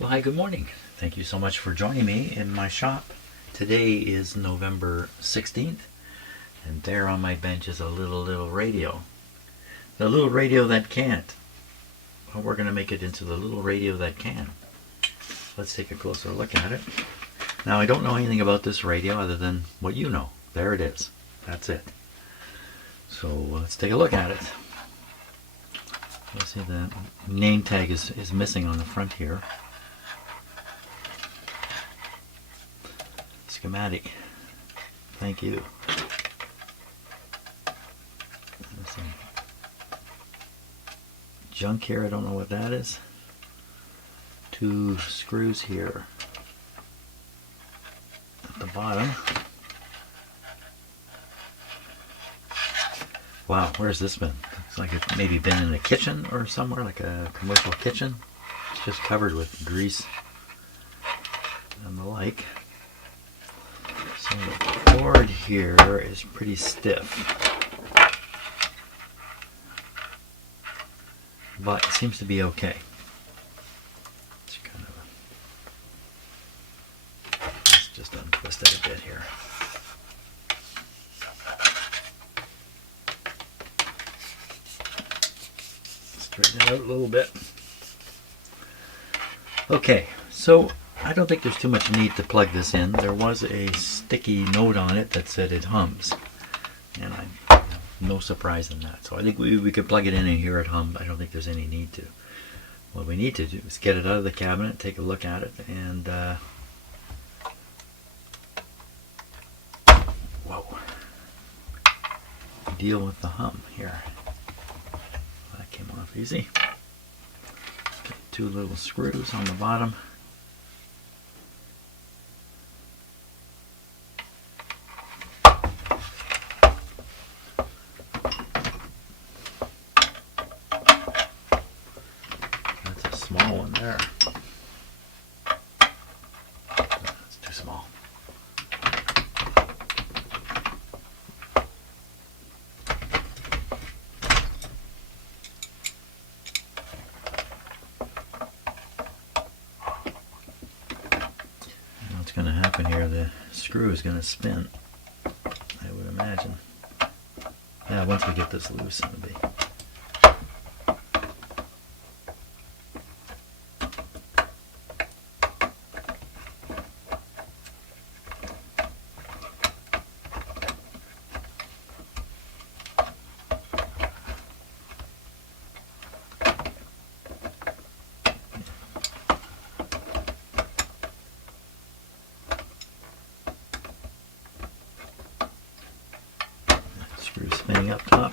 Well, hi, good morning. Thank you so much for joining me in my shop. Today is November 16th, and there on my bench is a little radio. The little radio that can't. Well, we're going to make it into the little radio that can. Let's take a closer look at it. Now, I don't know anything about this radio other than what you know. There it is. That's it. So let's take a look at it. You'll see the name tag is missing on the front here. Schematic. Thank you. There's some junk here. I don't know what that is. 2 screws here at the bottom. Wow, where's this been? Looks like it's maybe been in a kitchen or somewhere, like a commercial kitchen. It's just covered with grease and the like. So the cord here is pretty stiff, but it seems to be okay. It's kind of let's just untwist it a bit here. Straighten it out a little bit. Okay, so I don't think there's too much need to plug this in. There was a sticky note on it that said it hums, and I'm no surprise in that. So I think we could plug it in and hear it hum. I don't think there's any need to. What we need to do is get it out of the cabinet, take a look at it, and whoa, deal with the hum here. That came off easy. Okay, 2 little screws on the bottom. Small one there. That's too small. What's going to happen here? The screw is going to spin, I would imagine. Yeah, once we get this loose, it'll be. Screw spinning up top.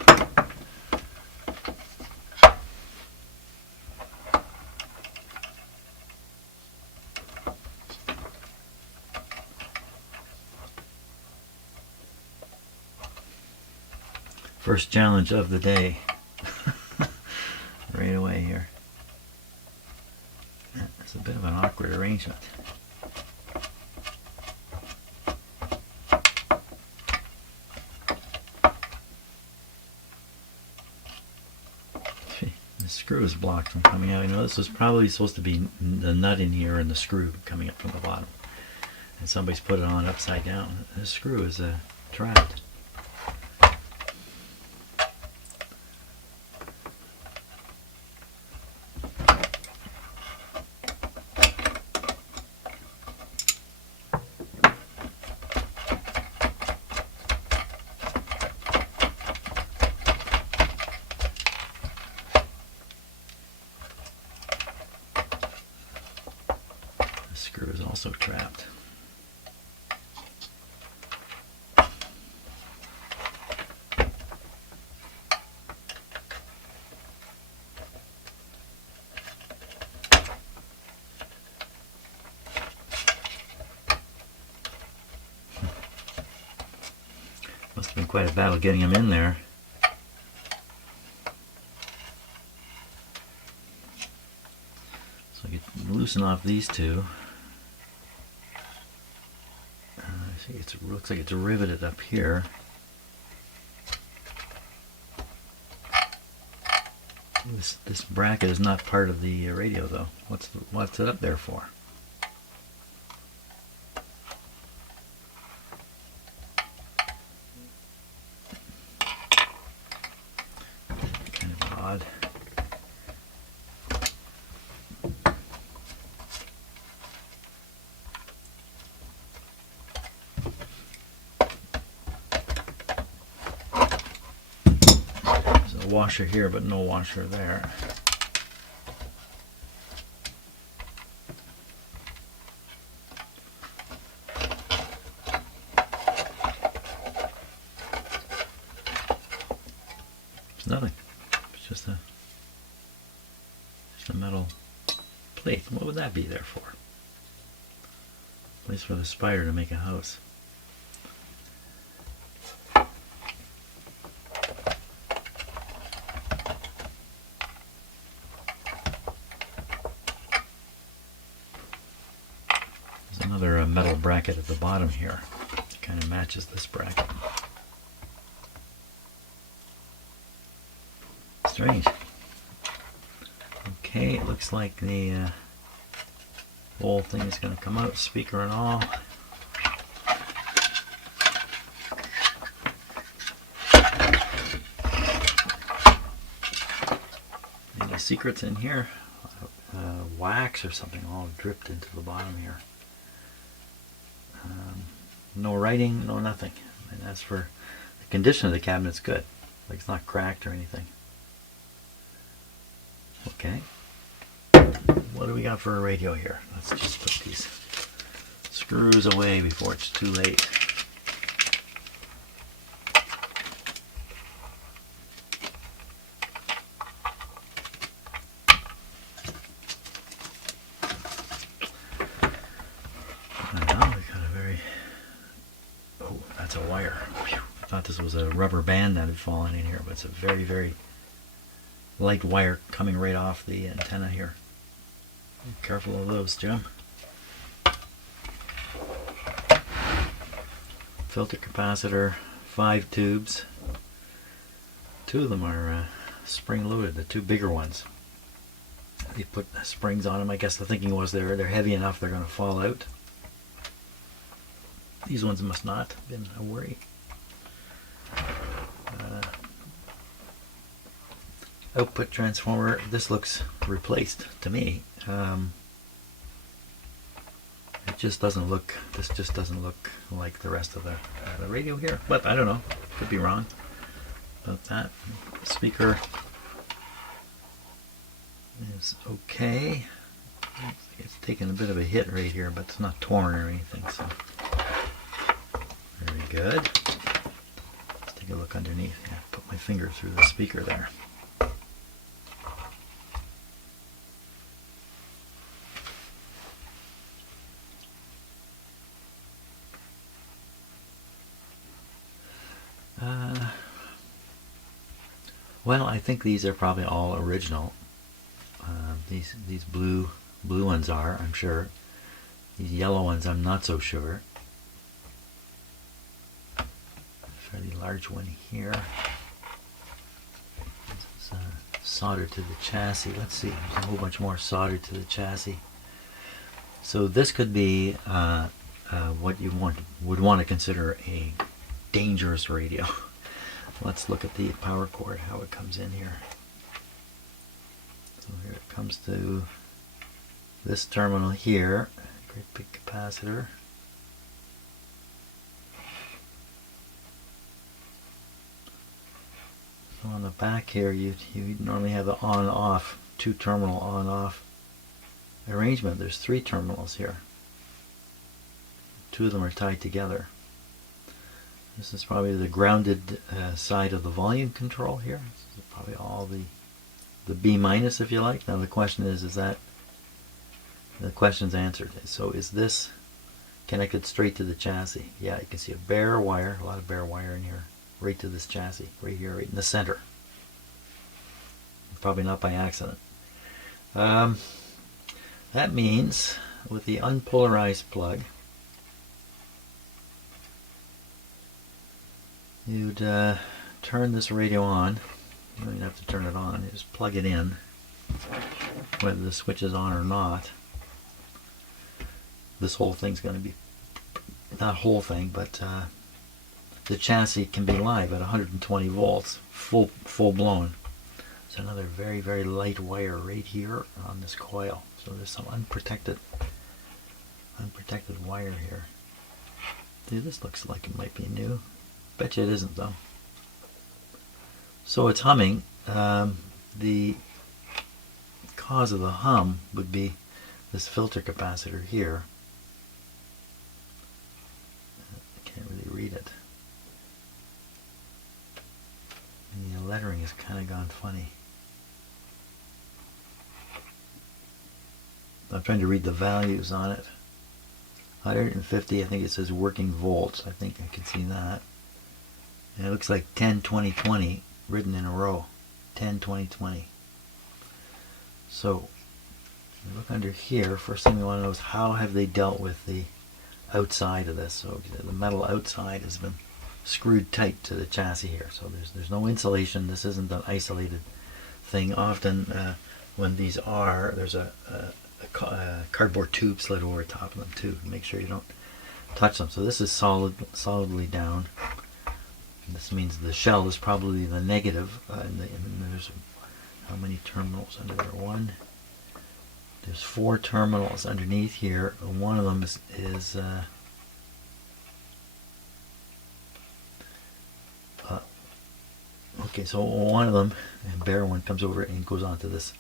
First challenge of the day. Right away here. It's a bit of an awkward arrangement. The screw is blocked from coming out. You know, this was probably supposed to be the nut in here and the screw coming up from the bottom. And somebody's put it on upside down. This screw is trapped. The screw is also trapped. Must have been quite a battle getting him in there. So I can loosen off these two. See, it looks like it's riveted up here. This bracket is not part of the radio though. What's it up there for? Kind of odd. There's a washer here, but no washer there. It's nothing. It's just a metal plate. What would that be there for? Place for the spider to make a house. There's another metal bracket at the bottom here. It kind of matches this bracket. Strange. Okay, it looks like the whole thing is going to come out, speaker and all. Any secrets in here? Wax or something all dripped into the bottom here. No writing, no nothing. And as for the condition of the cabinet, it's good. Like it's not cracked or anything. Okay. What do we got for a radio here? Let's just put these screws away before it's too late. Now we got a very... Oh, that's a wire. Whew. I thought this was a rubber band that had fallen in here, but it's a very, very light wire coming right off the antenna here. Be careful of those, Jim. Filter capacitor, 5 tubes. 2 of them are spring loaded, the 2 bigger ones. They put springs on them. I guess the thinking was they're heavy enough they're going to fall out. These ones must not have been a worry. Output transformer, this looks replaced to me. It just doesn't look, this just doesn't look like the rest of the radio here, but I don't know, could be wrong about that. Speaker is okay. It's taken a bit of a hit right here, but it's not torn or anything, so very good. Let's take a look underneath. Yeah, put my finger through the speaker there. Well, I think these are probably all original. These blue ones are, I'm sure. These yellow ones, I'm not so sure. A fairly large one here. This is soldered to the chassis. Let's see, there's a whole bunch more soldered to the chassis. So this could be what you would want to consider a dangerous radio. Let's look at the power cord, how it comes in here. So here it comes to this terminal here, great big capacitor. So on the back here, you normally have the on-off, 2-terminal on-off arrangement. There's 3 terminals here. 2 of them are tied together. This is probably the grounded side of the volume control here. This is probably all the B minus, if you like. Now the question is that the question's answered. So is this connected straight to the chassis? Yeah, you can see a bare wire, a lot of bare wire in here, right to this chassis, right here, right in the center. Probably not by accident. That means with the unpolarized plug, you'd turn this radio on. You don't even have to turn it on. You just plug it in, whether the switch is on or not. This whole thing's going to be, not whole thing, but the chassis can be live at 120 volts, full blown. There's another very, very light wire right here on this coil. So there's some unprotected wire here. Dude, this looks like it might be new. Bet you it isn't though. So it's humming. The cause of the hum would be this filter capacitor here. I can't really read it. And the lettering has kind of gone funny. I'm trying to read the values on it. 150, I think it says working volts. I think I can see that. And it looks like 10, 20, 20 written in a row. 10, 20, 20. So, look under here. First thing we want to know is how have they dealt with the outside of this. So the metal outside has been screwed tight to the chassis here. So there's no insulation. This isn't an isolated thing. Often when these are, there's a cardboard tube slid over top of them too. Make sure you don't touch them. So this is solidly down. And this means the shell is probably the negative. And there's how many terminals under there? One. There's 4 terminals underneath here. One of them is okay. So one of them, and bare one, comes over and goes onto this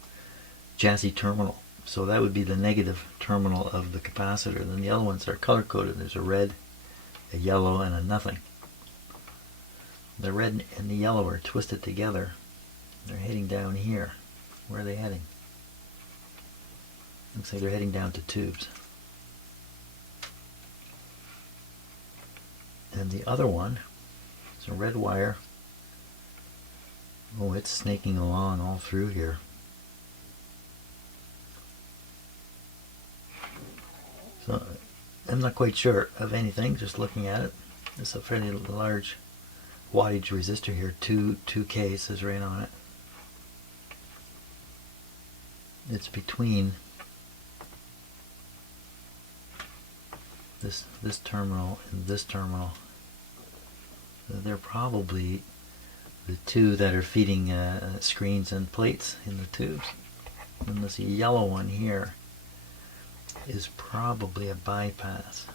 chassis terminal. So that would be the negative terminal of the capacitor. Then the other ones are color coded. There's a red, a yellow, and a nothing. The red and the yellow are twisted together. They're heading down here. Where are they heading? Looks like they're heading down to tubes. And the other one is a red wire. Oh, it's snaking along all through here. So I'm not quite sure of anything, just looking at it. It's a fairly large wattage resistor here, 2K says right on it. It's between this terminal and this terminal. They're probably the two that are feeding screens and plates in the tubes. And this yellow one here is probably a bypass.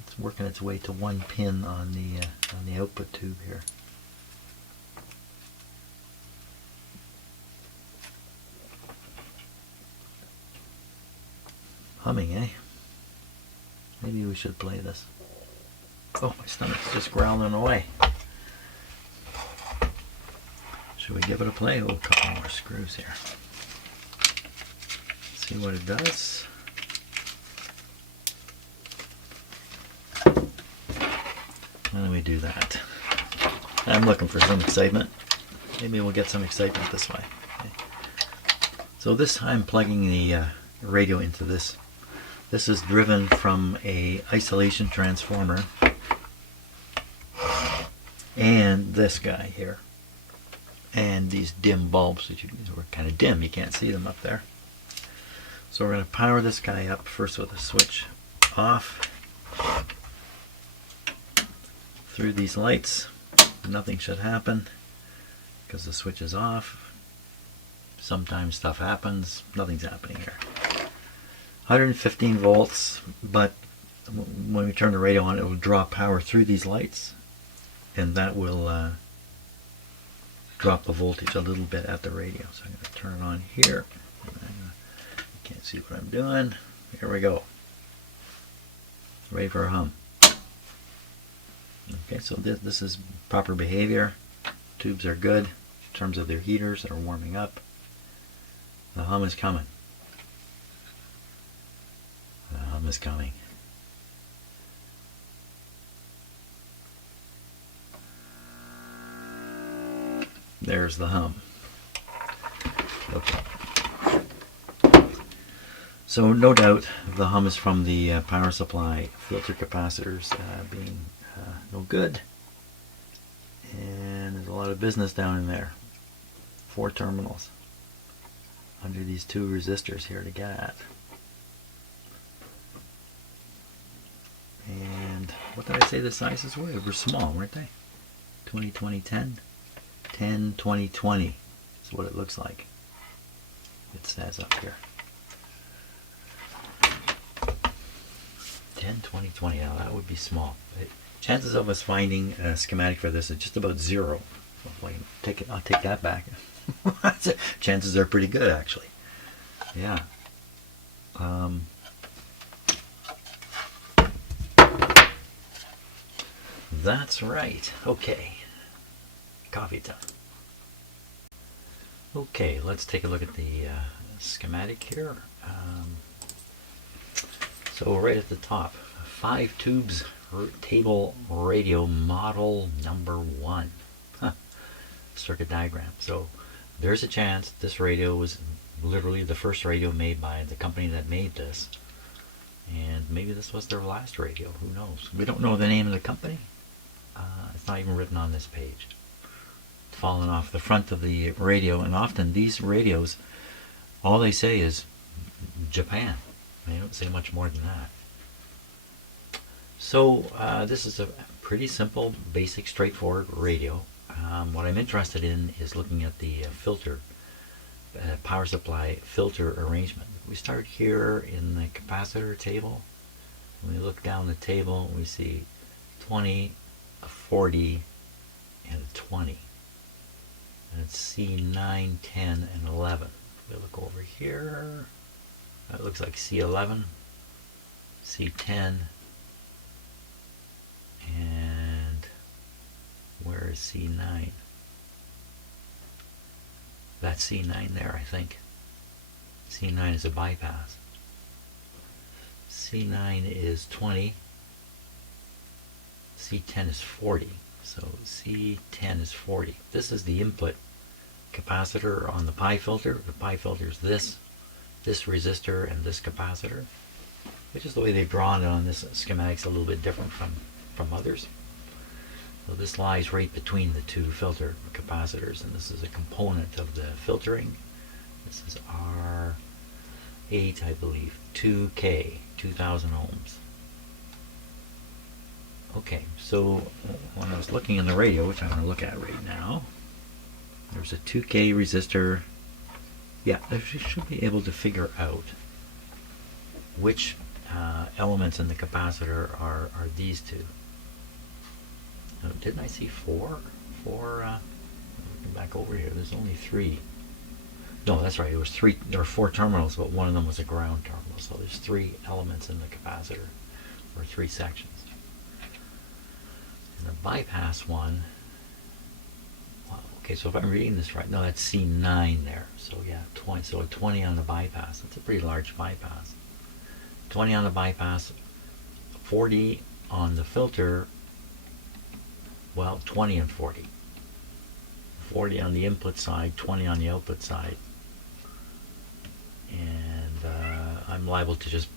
It's working its way to one pin on the output tube here. Humming, eh? Maybe we should play this. Oh, my stomach's just growling away. Should we give it a play? Oh, a couple more screws here. See what it does. How do we do that? I'm looking for some excitement. Maybe we'll get some excitement this way. Okay. So this time plugging the radio into this. This is driven from a isolation transformer and this guy here. And these dim bulbs that were kind of dim. You can't see them up there. So we're going to power this guy up first with a switch off. Through these lights, nothing should happen because the switch is off. Sometimes stuff happens. Nothing's happening here. 115 volts, but when we turn the radio on, it will draw power through these lights, and that will drop the voltage a little bit at the radio. So I'm going to turn it on here. You can't see what I'm doing. Here we go. Ready for a hum. Okay, so this is proper behavior. Tubes are good in terms of their heaters that are warming up. The hum is coming. The hum is coming. There's the hum. Okay. So no doubt the hum is from the power supply filter capacitors being no good. And There's a lot of business down in there. 4 terminals under these 2 resistors here to get at. And what did I say the sizes were? They were small, weren't they? 20, 20, 10. 10, 20, 20 is what it looks like. It says up here. 10, 20, 20. Now that would be small. Chances of us finding a schematic for this is just about 0. I'll take that back. Chances are pretty good, actually. Yeah. That's right. Okay. Coffee time. Okay, let's take a look at the schematic here. So right at the top, 5 tubes table radio model number 1. Circuit diagram. So there's a chance this radio was literally the first radio made by the company that made this. And maybe this was their last radio. Who knows? We don't know the name of the company. It's not even written on this page. It's fallen off the front of the radio, and often these radios, all they say is Japan. They don't say much more than that. So this is a pretty simple, basic, straightforward radio. What I'm interested in is looking at the filter, power supply filter arrangement. We start here in the capacitor table. When we look down the table, we see 20, a 40, and a 20. And it's C9, 10, and 11. We look over here. That looks like C11, C10, and where is C9? That's C9 there, I think. C9 is a bypass. C9 is 20. C10 is 40. So C10 is 40. This is the input capacitor on the pi filter. The pi filter is this resistor and this capacitor, which is the way they've drawn it on this schematic's a little bit different from others. So this lies right between the 2 filter capacitors, and this is a component of the filtering. This is R8, I believe, 2K, 2000 ohms. Okay, so when I was looking in the radio, which I'm going to look at right now, there's a 2K resistor. Yeah, they should be able to figure out which elements in the capacitor are these 2. Now, didn't I see 4? Back over here, there's only 3. No, that's right, it was 3 or 4 terminals, but one of them was a ground terminal. So there's 3 elements in the capacitor, or 3 sections. And the bypass one, wow, okay, so if I'm reading this right, no, that's C9 there. So yeah, 20. So a 20 on the bypass. That's a pretty large bypass. 20 on the bypass, 40 on the filter. Well, 20 and 40. 40 on the input side, 20 on the output side. And I'm liable to just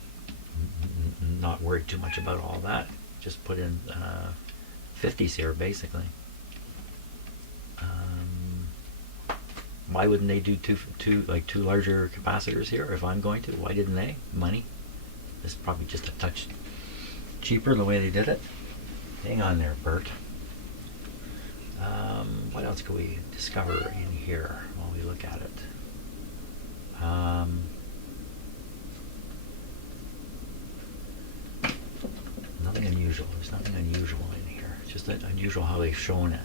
not worry too much about all that. Just put in 50s here, basically. Why wouldn't they do two larger capacitors here if I'm going to? Why didn't they? Money. This is probably just a touch cheaper the way they did it. Hang on there, Bert. What else could we discover in here while we look at it? Nothing unusual. There's nothing unusual in here. It's just unusual how they've showing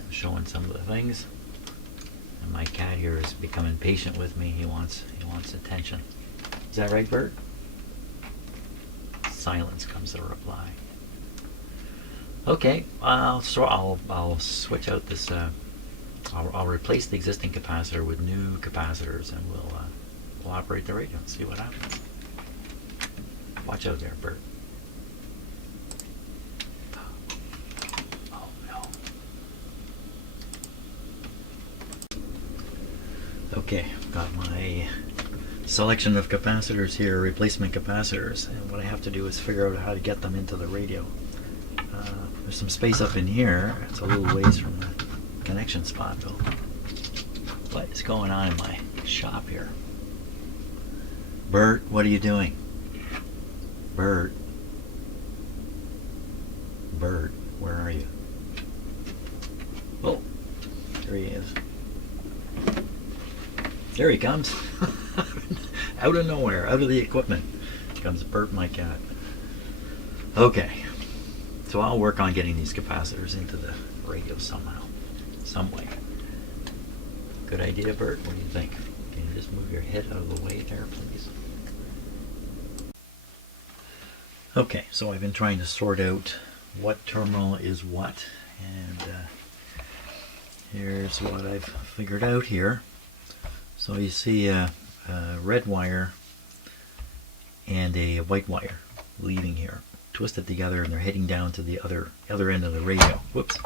some of the things. And my cat here has become impatient with me. He wants attention. Is that right, Bert? Silence comes the reply. Okay, so I'll switch out this. I'll replace the existing capacitor with new capacitors, and we'll operate the radio and see what happens. Watch out there, Bert. Oh no. Okay, got my selection of capacitors here, replacement capacitors, and what I have to do is figure out how to get them into the radio. There's some space up in here. It's a little ways from the connection spot though. What is going on in my shop here? Bert, what are you doing? Bert. Bert, where are you? Oh, there he is. There he comes. Out of nowhere, out of the equipment, comes Bert, my cat. Okay, so I'll work on getting these capacitors into the radio somehow, some way. Good idea, Bert? What do you think? Can you just move your head out of the way there, please? Okay, so I've been trying to sort out what terminal is what, and here's what I've figured out here. So you see a red wire and a white wire leaving here, twisted together, and they're heading down to the other end of the radio. Whoops.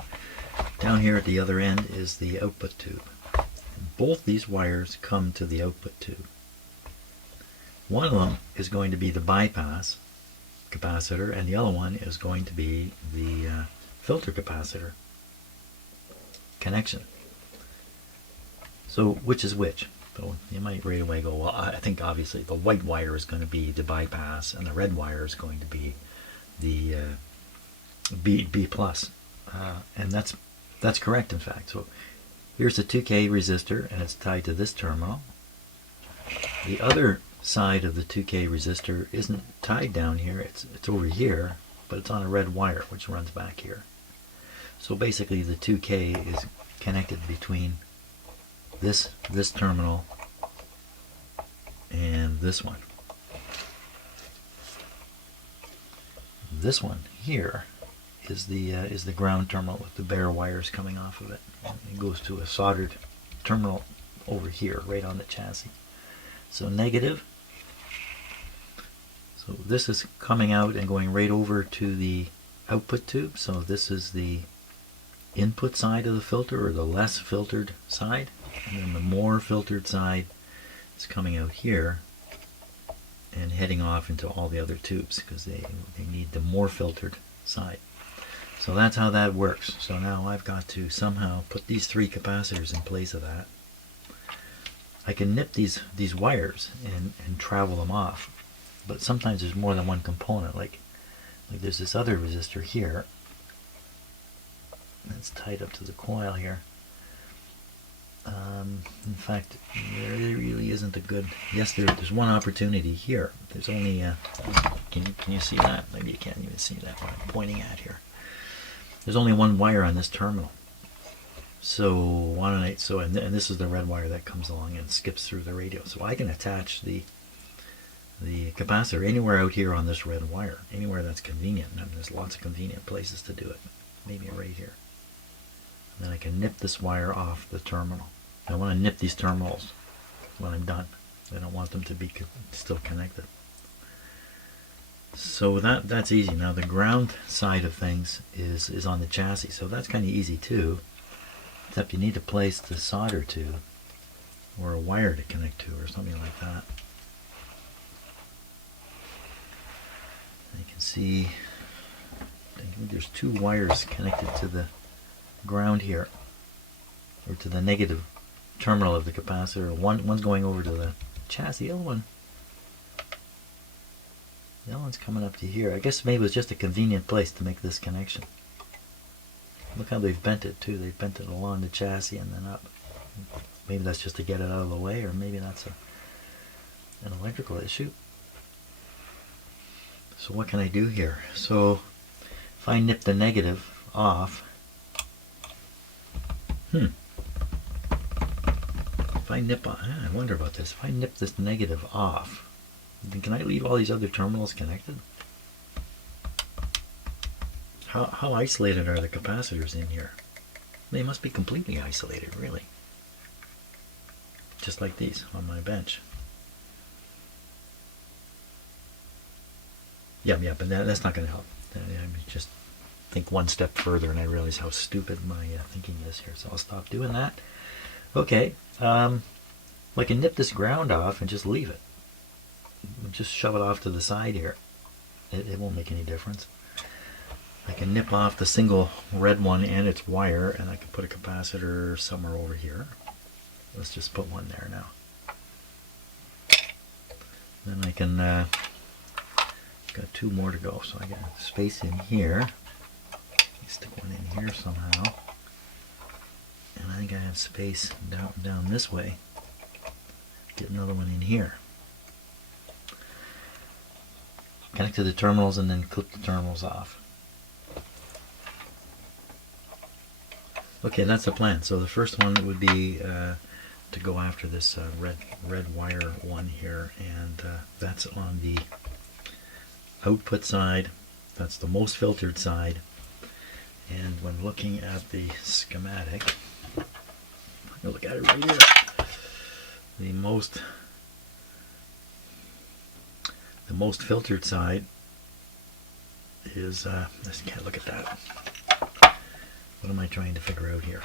Down here at the other end is the output tube. And both these wires come to the output tube. One of them is going to be the bypass capacitor, and the other one is going to be the filter capacitor connection. So which is which? So you might right away go, well, I think obviously the white wire is going to be the bypass, and the red wire is going to be the B plus, and that's correct, in fact. So here's a 2K resistor, and it's tied to this terminal. The other side of the 2K resistor isn't tied down here, it's over here, but it's on a red wire which runs back here. So basically the 2K is connected between this terminal and this one. This one here is the ground terminal with the bare wires coming off of it. It goes to a soldered terminal over here, right on the chassis. So negative. So this is coming out and going right over to the output tube. So this is the input side of the filter, or the less filtered side, and then the more filtered side is coming out here and heading off into all the other tubes, because they need the more filtered side. So that's how that works. So now I've got to somehow put these three capacitors in place of that. I can nip these wires and travel them off, but sometimes there's more than one component. Like there's this other resistor here that's tied up to the coil here. In fact, there really isn't a good. Yes, there's one opportunity here. There's only. Can you see that? Maybe you can't even see that. What I'm pointing at here. There's only one wire on this terminal. So why don't I? So and this is the red wire that comes along and skips through the radio. So I can attach the capacitor anywhere out here on this red wire, anywhere that's convenient. And there's lots of convenient places to do it. Maybe right here. And then I can nip this wire off the terminal. I want to nip these terminals when I'm done. I don't want them to be still connected. So that's easy. Now the ground side of things is on the chassis, so that's kind of easy too. Except you need to place the solder to, or a wire to connect to, or something like that. You can see, I think there's two wires connected to the ground here, or to the negative terminal of the capacitor. One's going over to the chassis, the other one's coming up to here. I guess maybe it was just a convenient place to make this connection. Look how they've bent it too. They've bent it along the chassis and then up. Maybe that's just to get it out of the way, or maybe that's an electrical issue. So what can I do here? So if I nip the negative off, If I nip, I wonder about this. If I nip this negative off, then can I leave all these other terminals connected? How isolated are the capacitors in here? They must be completely isolated, really. Just like these on my bench. Yeah, but that's not going to help. I just think one step further and I realize how stupid my thinking is here, so I'll stop doing that. Okay, well, I can nip this ground off and just leave it. Just shove it off to the side here. It won't make any difference. I can nip off the single red one and its wire, and I can put a capacitor somewhere over here. Let's just put one there now. Then I can, got two more to go, so I got space in here. Stick one in here somehow. And I think I have space down this way. Get another one in here. Connect to the terminals and then clip the terminals off. Okay, that's the plan. So the first one would be to go after this red wire one here, and that's on the output side. That's the most filtered side. And when looking at the schematic, I'm going to look at it right here. The most filtered side is, I can't look at that. What am I trying to figure out here?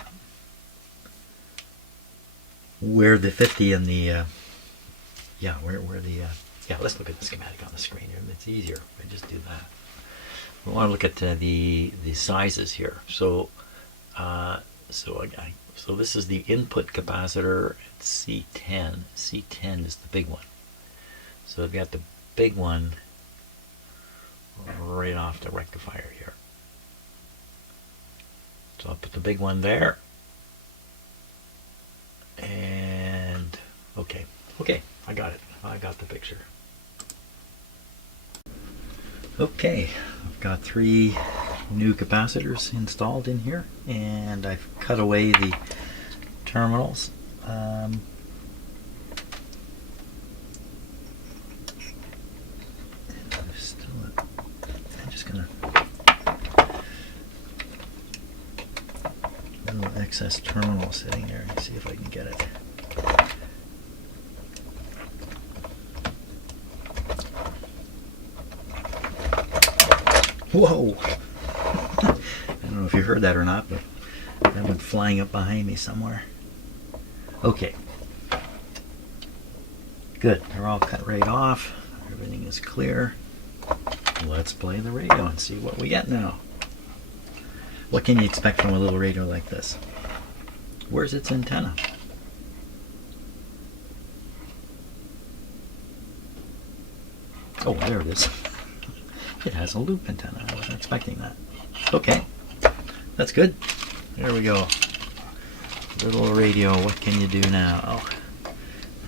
Where the 50 and the, let's look at the schematic on the screen here. It's easier. I just do that. We want to look at the sizes here. So, so this is the input capacitor at C10. C10 is the big one. So I've got the big one right off the rectifier here. So I'll put the big one there. And okay, I got it. I got the picture. Okay, I've got 3 new capacitors installed in here, and I've cut away the terminals. I'm just gonna little excess terminal sitting there and see if I can get it. Whoa! I don't know if you heard that or not, but that went flying up behind me somewhere. Okay. Good. They're all cut right off. Everything is clear. Let's play the radio and see what we get now. What can you expect from a little radio like this? Where's its antenna? Oh, there it is. It has a loop antenna. I wasn't expecting that. Okay, that's good. There we go. Little radio, what can you do now? Oh,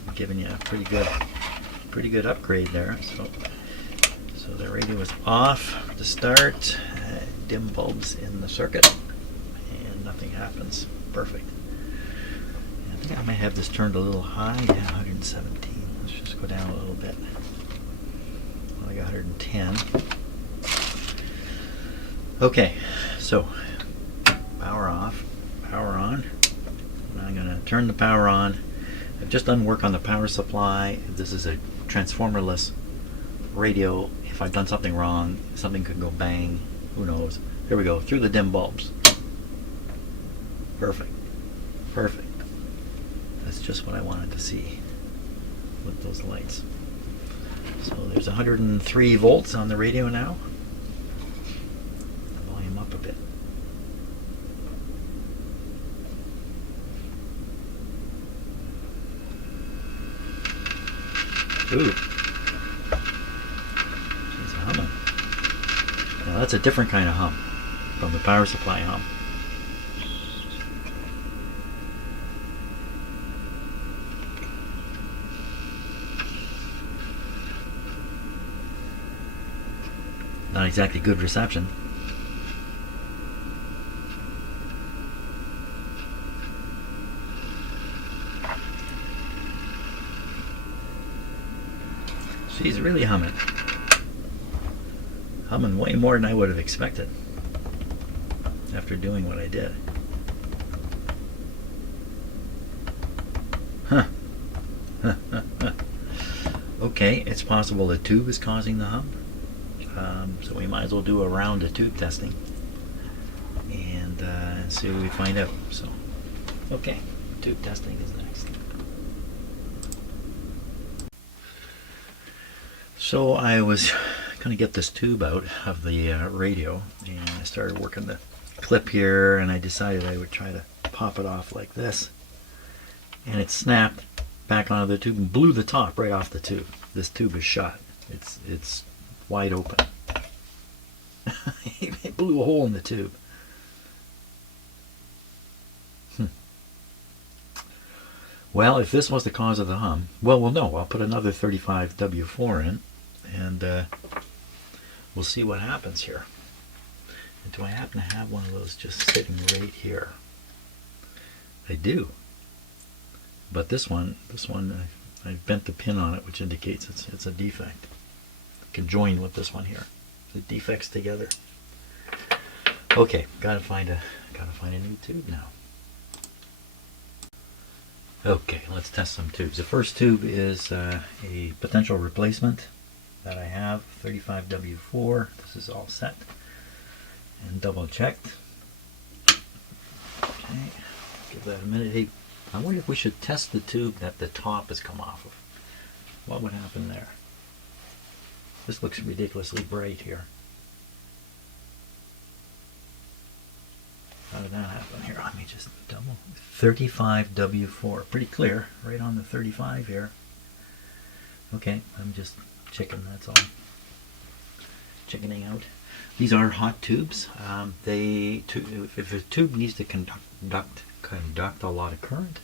I'm giving you a pretty good upgrade there. So the radio is off to start. Dim bulbs in the circuit, and nothing happens. Perfect. I think I might have this turned a little high. Yeah, 117. Let's just go down a little bit. Well, I got 110. Okay, so power off, power on. I'm going to turn the power on. I've just done work on the power supply. This is a transformerless radio. If I've done something wrong, something could go bang. Who knows? Here we go, through the dim bulbs. Perfect. Perfect. That's just what I wanted to see with those lights. So there's 103 volts on the radio now. The volume up a bit. Ooh. She's humming. Now that's a different kind of hum from the power supply hum. Not exactly good reception. She's really humming. Humming way more than I would have expected after doing what I did. Huh. Okay, it's possible the tube is causing the hum. So we might as well do a round of tube testing and see what we find out. So, okay, tube testing is next. So I was going to get this tube out of the radio and started working the clip here, and I decided I would try to pop it off like this, and it snapped back onto the tube and blew the top right off the tube. This tube is shot. It's wide open. It blew a hole in the tube. Well, if this was the cause of the hum, well, we'll know. I'll put another 35W4 in, and we'll see what happens here. And do I happen to have one of those just sitting right here? I do. But this one, I bent the pin on it, which indicates it's a defect. It can join with this one here. The defects together. Okay, gotta find a new tube now. Okay, let's test some tubes. The first tube is a potential replacement that I have, 35W4. This is all set and double checked. Okay, give that a minute. Hey, I wonder if we should test the tube that the top has come off of. What would happen there? This looks ridiculously bright here. How did that happen here? Let me just double. 35W4. Pretty clear. Right on the 35 here. Okay, I'm just checking, that's all. Chickening out. These are hot tubes. If a tube needs to conduct a lot of current,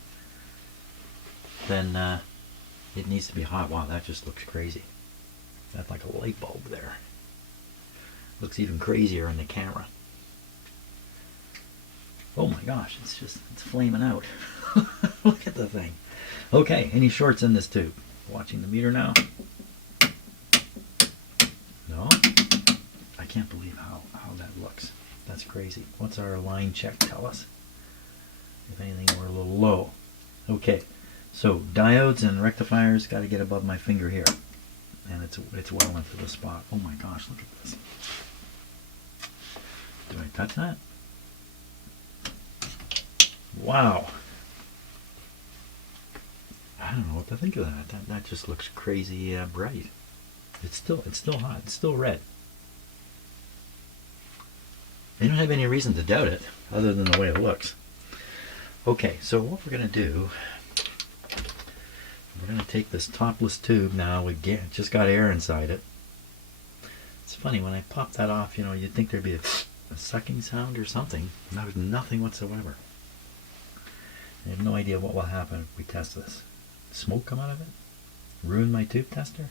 then it needs to be hot. Wow, that just looks crazy. That's like a light bulb there. Looks even crazier in the camera. Oh my gosh, it's flaming out. Look at the thing. Okay, any shorts in this tube? Watching the meter now. No? I can't believe how that looks. That's crazy. What's our line check tell us? If anything, we're a little low. Okay, so diodes and rectifiers got to get above my finger here. And it's well into the spot. Oh my gosh, look at this. Do I touch that? Wow. I don't know what to think of that. That just looks crazy bright. It's still hot. It's still red. I don't have any reason to doubt it, other than the way it looks. Okay, so what we're going to do, we're going to take this topless tube now. We just got air inside it. It's funny, when I pop that off, you'd think there'd be a sucking sound or something. There's nothing whatsoever. I have no idea what will happen if we test this. Smoke come out of it? Ruin my tube tester?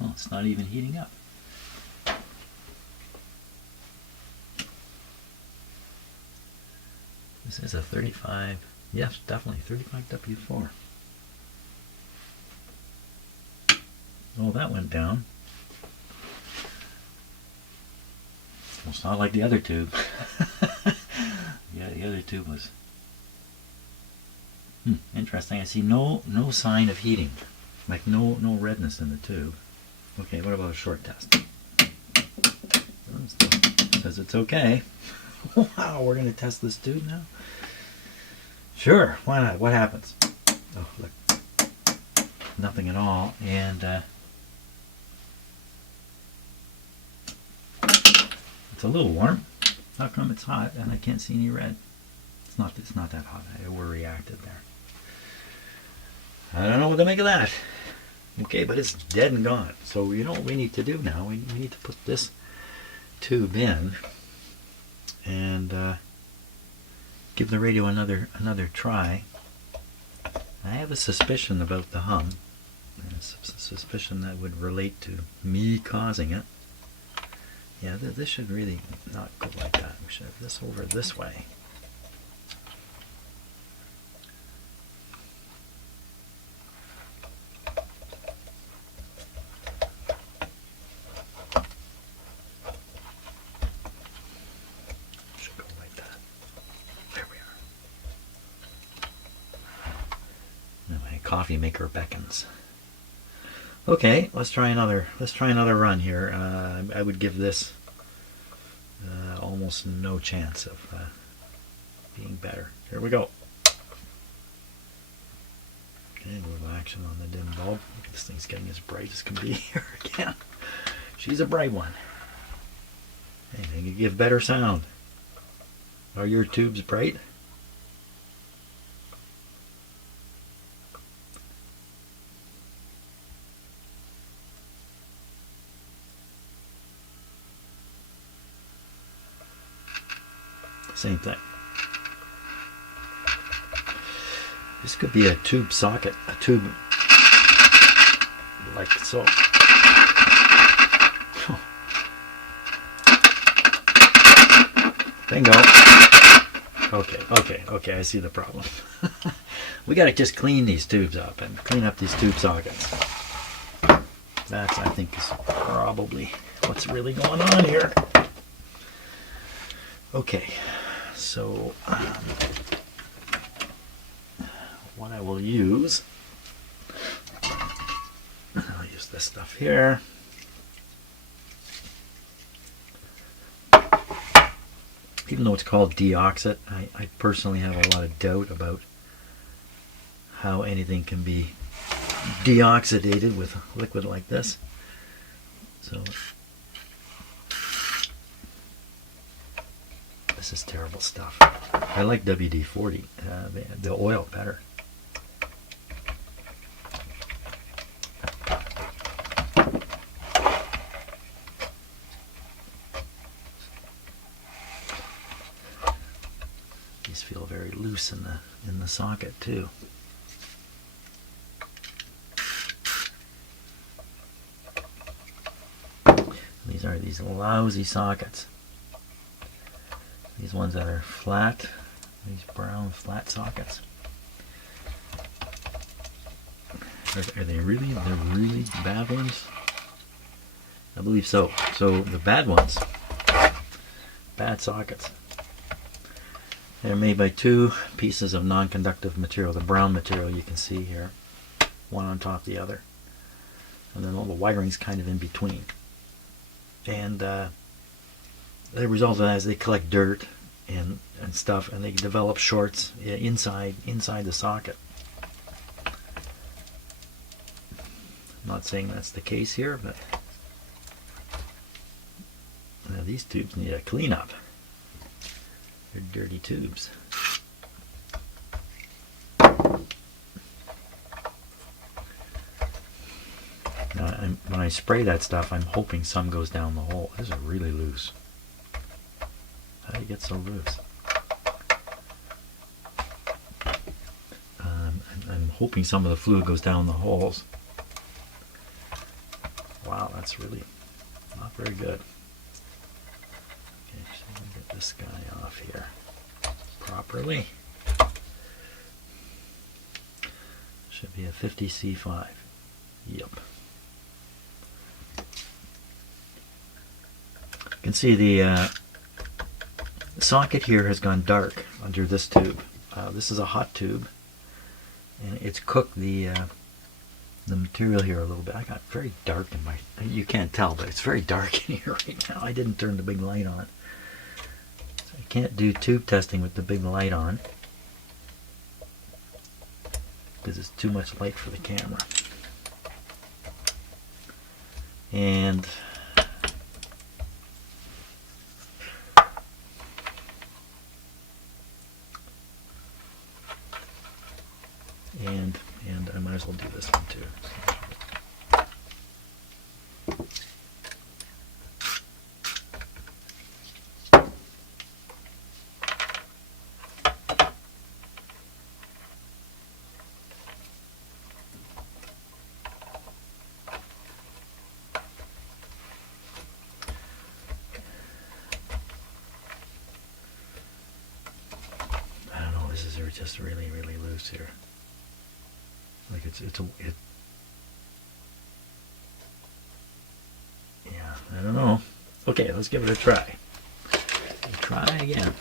Well, it's not even heating up. This is a 35, yes, definitely 35W4. Oh, that went down. Well, it's not like the other tube. Yeah, the other tube was interesting. I see no sign of heating, like no redness in the tube. Okay, what about a short test? Says it's okay. Wow, we're going to test this tube now? Sure, why not? What happens? Oh, look. Nothing at all. And it's a little warm. How come it's hot and I can't see any red? It's not that hot. I overreacted there. I don't know what to make of that. Okay, but it's dead and gone. So you know what we need to do now? We need to put this tube in and give the radio another try. I have a suspicion about the hum. A suspicion that would relate to me causing it. Yeah, this should really not go like that. We should have this over this way. Should go like that. There we are. My coffee maker beckons. Okay, let's try another run here. I would give this almost no chance of being better. Here we go. Okay, a little action on the dim bulb. Look at this thing's getting as bright as can be here again. She's a bright one. Anything to give better sound. Are your tubes bright? Same thing. This could be a tube socket, a tube like so. Bingo. Okay, I see the problem. We got to just clean these tubes up and clean up these tube sockets. That's, I think, is probably what's really going on here. Okay, so what I will use, I'll use this stuff here. Even though it's called deoxit, I personally have a lot of doubt about how anything can be deoxidated with a liquid like this. So this is terrible stuff. I like WD-40, the oil, better. These feel very loose in the socket too. These are these lousy sockets. These ones that are flat, these brown flat sockets. Are they really? They're really bad ones? I believe so. So the bad ones, bad sockets. They're made by two pieces of non-conductive material. The brown material you can see here, one on top of the other, and then all the wiring's kind of in between. And the result of that is they collect dirt and stuff, and they develop shorts inside the socket. I'm not saying that's the case here, but these tubes need a cleanup. They're dirty tubes. When I spray that stuff, I'm hoping some goes down the hole. This is really loose. How do you get so loose? I'm hoping some of the fluid goes down the holes. Wow, that's really not very good. Okay, so we'll get this guy off here properly. Should be a 50C5. Yep. You can see the socket here has gone dark under this tube. This is a hot tube, and it's cooked the material here a little bit. I got very dark in my, you can't tell, but it's very dark in here right now. I didn't turn the big light on. So I can't do tube testing with the big light on because it's too much light for the camera. And I might as well do this one too. I don't know, this is just really, really loose here. Like yeah, I don't know. Okay, let's give it a try. Try again.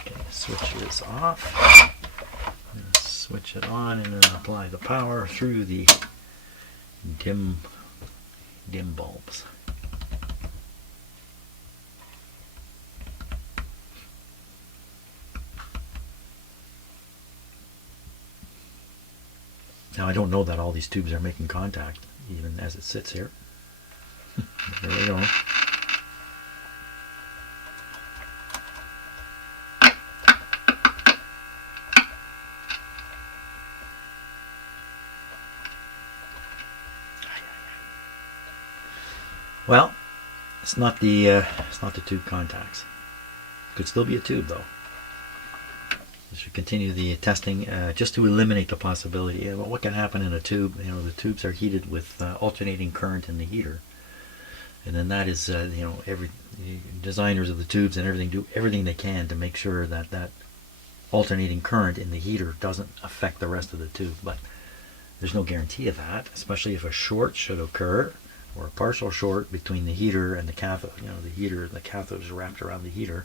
Okay, switch this off. Switch it on and then apply the power through the dim bulbs. Now I don't know that all these tubes are making contact even as it sits here. There we go. Well, it's not the tube contacts. Could still be a tube though. We should continue the testing just to eliminate the possibility. Well, what can happen in a tube? You know, the tubes are heated with alternating current in the heater, and then that is every designers of the tubes and everything do everything they can to make sure that that alternating current in the heater doesn't affect the rest of the tube. But there's no guarantee of that, especially if a short should occur or a partial short between the heater and the cathode. You know, the heater, the cathode is wrapped around the heater,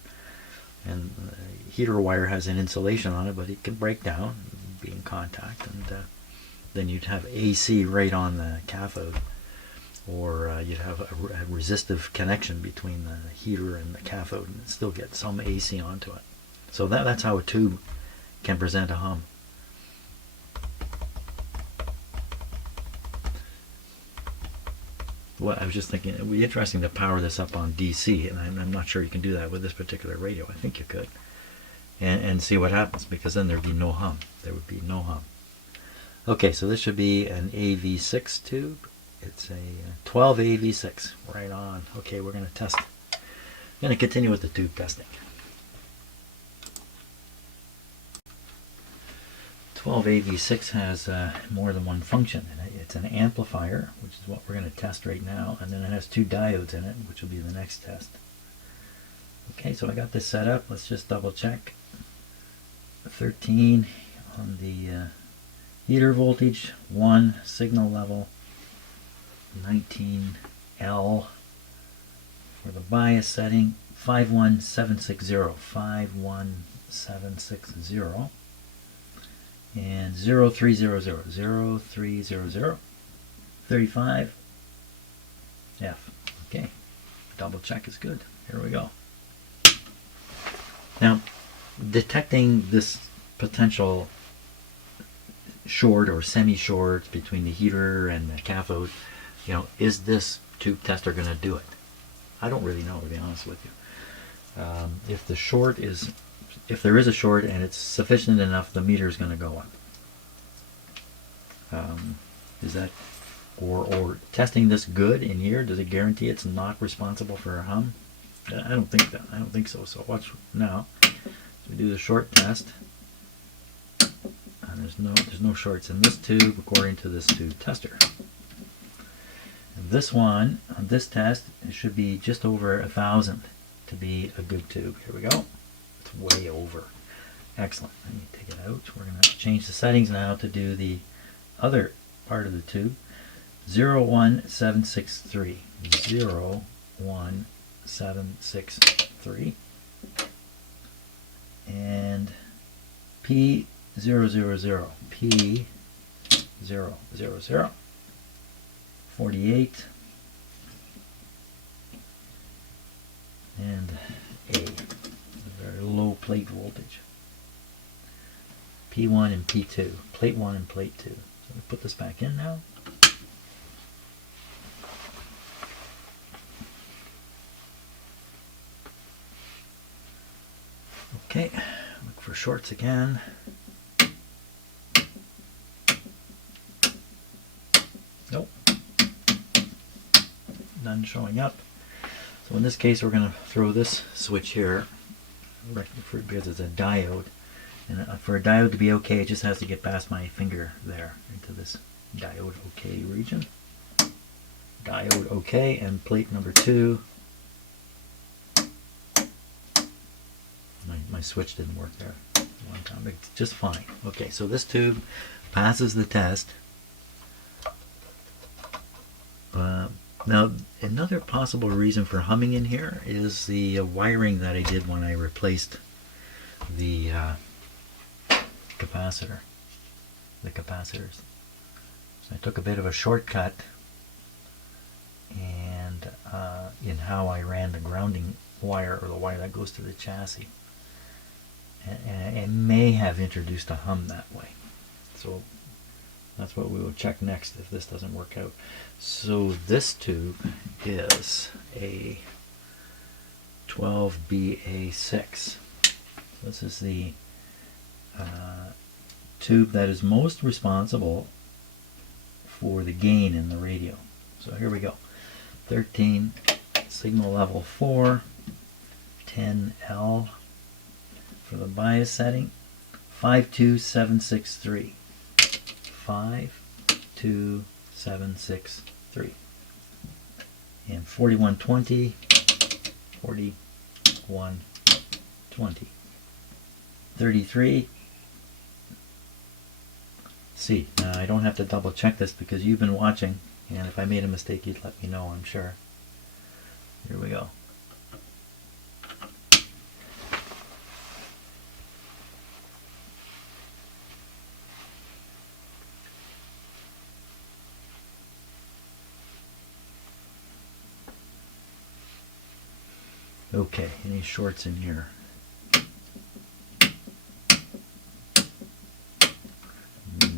and the heater wire has an insulation on it, but it can break down, be in contact, and then you'd have AC right on the cathode, or you'd have a resistive connection between the heater and the cathode, and still get some AC onto it. So that's how a tube can present a hum. Well, I was just thinking it would be interesting to power this up on DC, and I'm not sure you can do that with this particular radio. I think you could, and see what happens, because then there'd be no hum. There would be no hum. Okay, so this should be an AV6 tube. It's a 12 AV6. Right on. Okay, we're going to test. I'm going to continue with the tube testing. 12 AV6 has more than one function in it. It's an amplifier, which is what we're going to test right now, and then it has two diodes in it, which will be the next test. Okay, so I got this set up. Let's just double check. 13 on the heater voltage, 1 signal level, 19L for the bias setting, 51760, 51760. And 0300, 0300, 35 F. Okay, double check is good. Here we go. Now, detecting this potential short or semi-short between the heater and the cathode, you know, is this tube tester going to do it? I don't really know, to be honest with you. If the short is, if there is a short and it's sufficient enough, the meter is going to go up. Is that, or testing this good in here, does it guarantee it's not responsible for a hum? I don't think that. I don't think so. So watch now. So we do the short test, and there's no shorts in this tube according to this tube tester. And this one on this test, it should be just over 1,000 to be a good tube. Here we go. It's way over. Excellent. Let me take it out. We're going to change the settings now to do the other part of the tube. 01763. 01763. And P000. P000. 48. And A. Very low plate voltage. P1 and P2. Plate 1 and plate 2. So we put this back in now. Okay, look for shorts again. Nope. None showing up. So in this case, we're going to throw this switch here because it's a diode. And for a diode to be okay, it just has to get past my finger there into this diode okay region. Diode okay, and plate number 2. My switch didn't work there one time, but just fine. Okay, so this tube passes the test. Now, another possible reason for humming in here is the wiring that I did when I replaced the capacitor, the capacitors. So I took a bit of a shortcut and in how I ran the grounding wire, or the wire that goes to the chassis. And it may have introduced a hum that way. So That's what we will check next if this doesn't work out. So this tube is a 12BA6. This is the tube that is most responsible for the gain in the radio. So here we go. 13, signal level 4, 10L for the bias setting, 52763. 52763. And 4120, 4120. 33. C. Now I don't have to double check this because you've been watching, and if I made a mistake you'd let me know, I'm sure. Here we go. Okay, any shorts in here?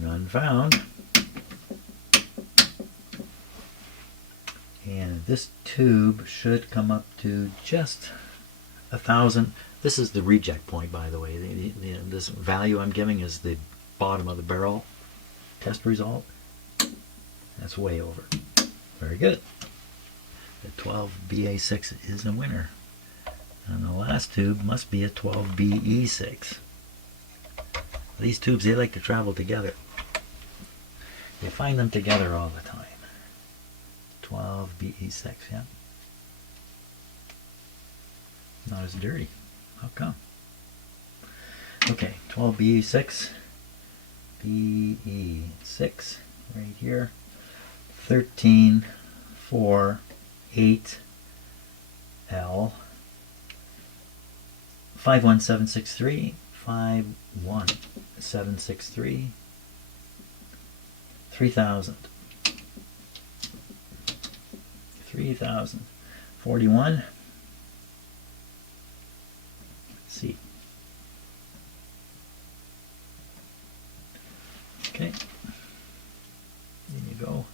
None found. And this tube should come up to just 1,000. This is the reject point, by the way. This value I'm giving is the bottom of the barrel test result. That's way over. Very good. The 12BA6 is a winner. And the last tube must be a 12BE6. These tubes, they like to travel together. You find them together all the time. 12BE6, yeah. Not as dirty. How come? Okay, 12BE6. BE6 right here. 13, 4, 8, L. 51763, 51763, 3000, 3000, 41, C. Okay, there you go.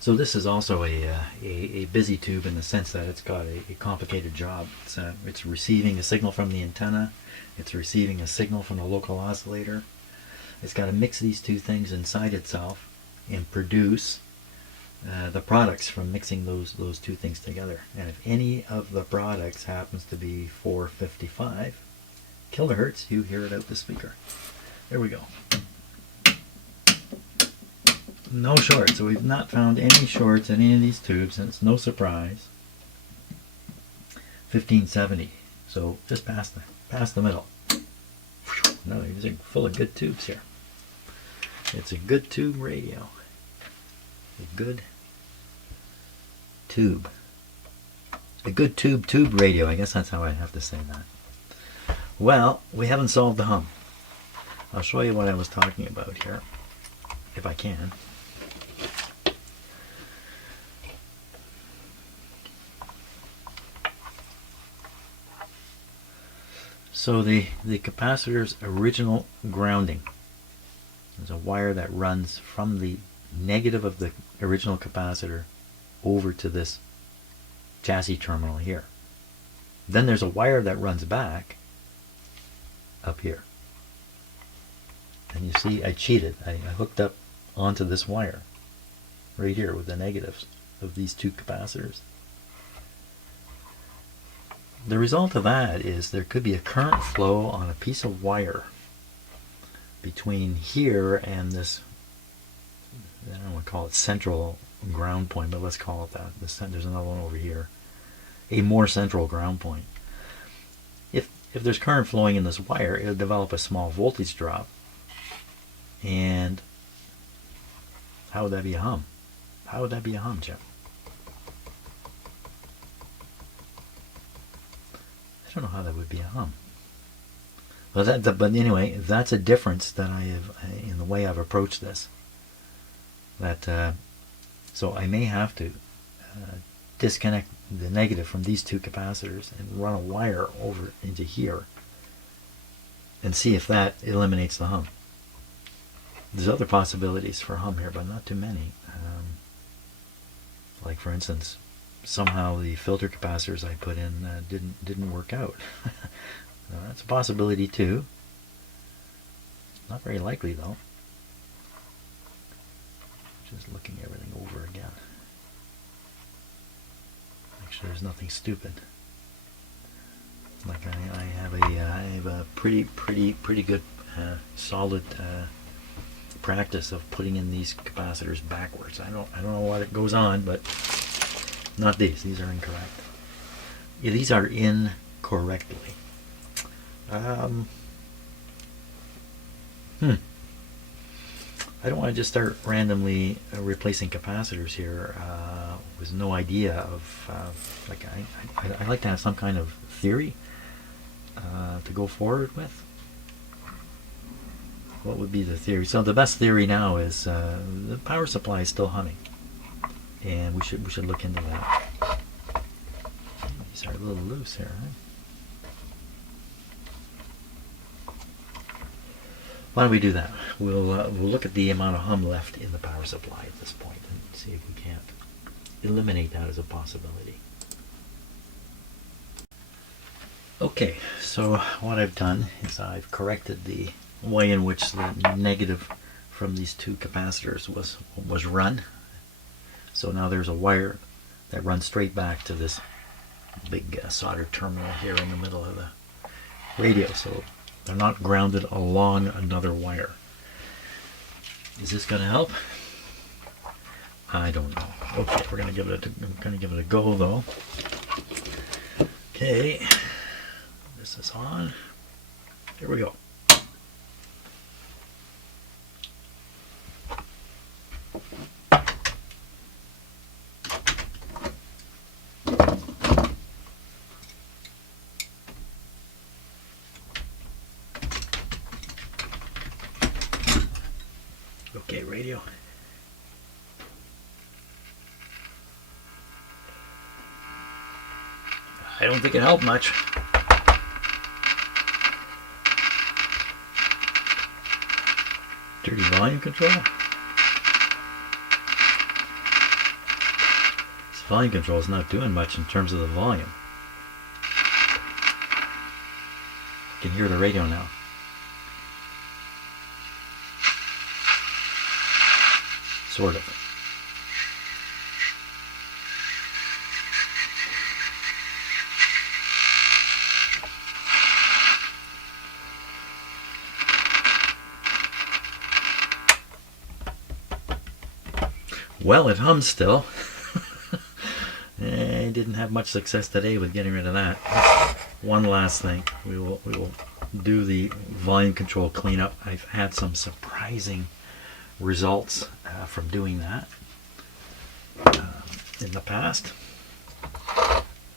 So this is also a busy tube in the sense that it's got a complicated job. It's receiving a signal from the antenna. It's receiving a signal from the local oscillator. It's got to mix these two things inside itself and produce the products from mixing those two things together. And if any of the products happens to be 455 kilohertz, you hear it out the speaker. There we go. No shorts, so we've not found any shorts in any of these tubes, and it's no surprise. 1570, so just past the middle. No, these are full of good tubes here. It's a good tube radio. A good tube. A good tube radio. I guess that's how I have to say that. Well, we haven't solved the hum. I'll show you what I was talking about here, if I can. So the capacitor's original grounding, there's a wire that runs from the negative of the original capacitor over to this chassis terminal here. Then there's a wire that runs back up here. And you see I cheated. I hooked up onto this wire right here with the negatives of these two capacitors. The result of that is there could be a current flow on a piece of wire between here and this, I don't want to call it central ground point, but let's call it that. There's another one over here. A more central ground point. If there's current flowing in this wire, it'll develop a small voltage drop. And how would that be a hum? How would that be a hum, Jim? I don't know how that would be a hum. But anyway, that's a difference that I have in the way I've approached this. So I may have to disconnect the negative from these two capacitors and run a wire over into here and see if that eliminates the hum. There's other possibilities for hum here, but not too many. Like for instance, somehow the filter capacitors I put in didn't work out. That's a possibility too. Not very likely though. Just looking everything over again. Make sure there's nothing stupid. Like I have a pretty good solid practice of putting in these capacitors backwards. I don't know what goes on, but not these. These are incorrect. Yeah, these are in correctly. I don't want to just start randomly replacing capacitors here with no idea of like I like to have some kind of theory to go forward with. What would be the theory? So the best theory now is the power supply is still humming, and we should look into that. These are a little loose here, huh? Why don't we do that? We'll look at the amount of hum left in the power supply at this point and see if we can't eliminate that as a possibility. Okay, so what I've done is I've corrected the way in which the negative from these two capacitors was run. So now there's a wire that runs straight back to this big solder terminal here in the middle of the radio. So they're not grounded along another wire. Is this going to help? I don't know. Okay, we're going to give it a go though. Okay, this is on. Here we go. Okay, radio. I don't think it helped much. Dirty volume control. This volume control is not doing much in terms of the volume. You can hear the radio now. Sort of. Well, it hums still. I didn't have much success today with getting rid of that. One last thing. We will do the volume control cleanup. I've had some surprising results from doing that in the past.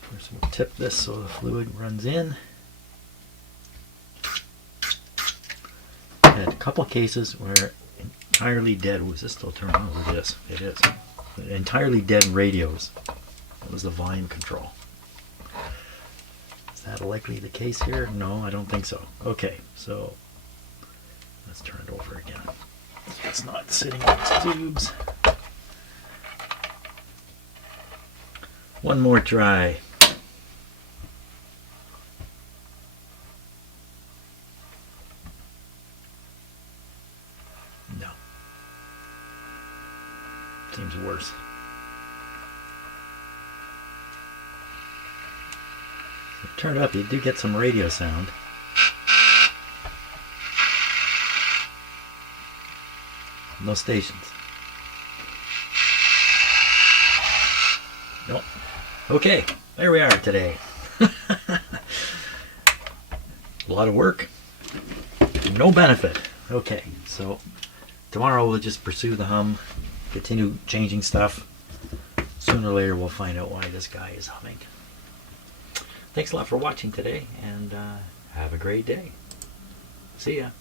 First we'll tip this so the fluid runs in. I had a couple of cases where entirely dead, was this still turned on? Oh, it is. It is. Entirely dead radios. That was the volume control. Is that likely the case here? No, I don't think so. Okay, so let's turn it over again. It's not sitting on these tubes. One more try. No. Seems worse. So turn it up, you do get some radio sound. No stations. Nope. Okay, there we are today. A lot of work, no benefit. Okay, so tomorrow we'll just pursue the hum, continue changing stuff. Sooner or later we'll find out why this guy is humming. Thanks a lot for watching today, and have a great day. See ya.